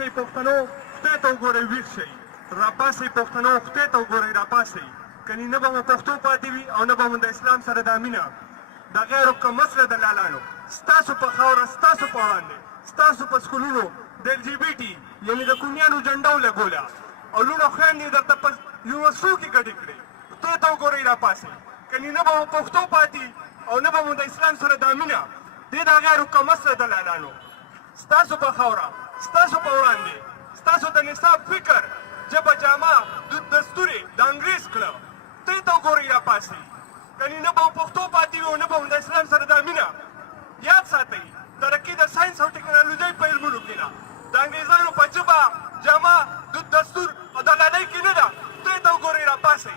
راپاسئ پښتنو خدای ته وګورئ ویښ شئ راپاسئ پښتنو خدای ته وګورئ راپاسئ کنې نه به مو پښتو پاتې وي او نه به مو د اسلام سره دا مینه د غیرو کم اصله دلالانو ستاسو په خاوره ستاسو په وړاندې ستاسو په سکولونو د ایل جی بي ټي یعنې د کومیانو جنډه ولګوله او لوڼو خویندې درته په یونیورسټو کې ګډې کړې خدای ته وګورئ راپاسئ کنې نه به مو پښتو پاتې او نه به مو د اسلام سره دا مینه دې د غیرو کم اصله دلالانو ستاسو په خاوره ستاسو په وړاندې ستاسو د نصاب فکر ژبه جامه دستورې د انګریز کړه دې ته وګورئ راپاسئ کنې نه به مو پښتو پاتې وي او نه به مو د اسلام سره دا مینه یاد ساتئ ترقي د ساینس او ټکنالوژۍ په علمونو کې ده د انګریزانو په ژبه جامه دستور او دلالۍ کې نه ده دې ته وګورئ راپاسئ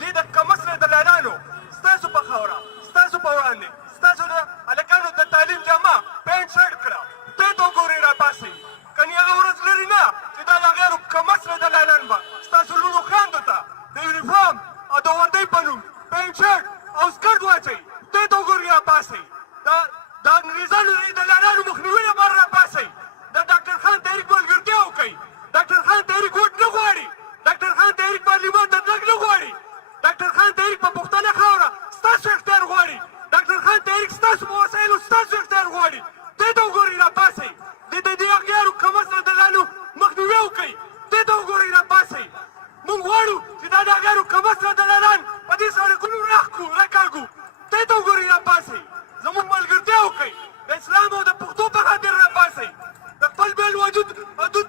دې د کم اصله دلالانو ستاسو په خاوره ستاسو په وړاندې ستاسو د هلکانو د تعلیم جامه پینټ شرټ کړه دې ته وګورئ راپاسئ کنې هغه ورځ لرې نه چې دا د غیرو کم اصله دلالان به ستاسو لوڼو خویندو ته د یونیفارم او د وردۍ په نوم پینټ شرټ او سکرټ واچوئ دې ته وګورئ راپاسئ د انګریزانو د دلالانو مخنیوي لپاره راپاسئ د ډاکټر خان تحریک ملګرتیا وکئ ډاکټر خان تحریک ووټ نه غواړي ډاکټر خان تحریک پارلیمان ته تګ نه غواړي ډاکټر خان تحریک په پښتنه خاوره ستاسو اختیار غواړي ډاکټر خان تحریک ستاسو په وسایلو ستاسو اختیار غواړي دې ته وګورئ راپاسئ دې ته دې اغیارو کم اصله دلالو مخنیوي وکئ دې ته وګورئ راپاسئ موږ غواړو چې دا د اغیارو کم اصله دلالان په دې سړکونو راکاږو دې ته وګورئ راپاسئ زموږ ملګرتیا وکئ د اسلام او د پښتو په خاطر راپاسئ د خپل بیل وجود حدود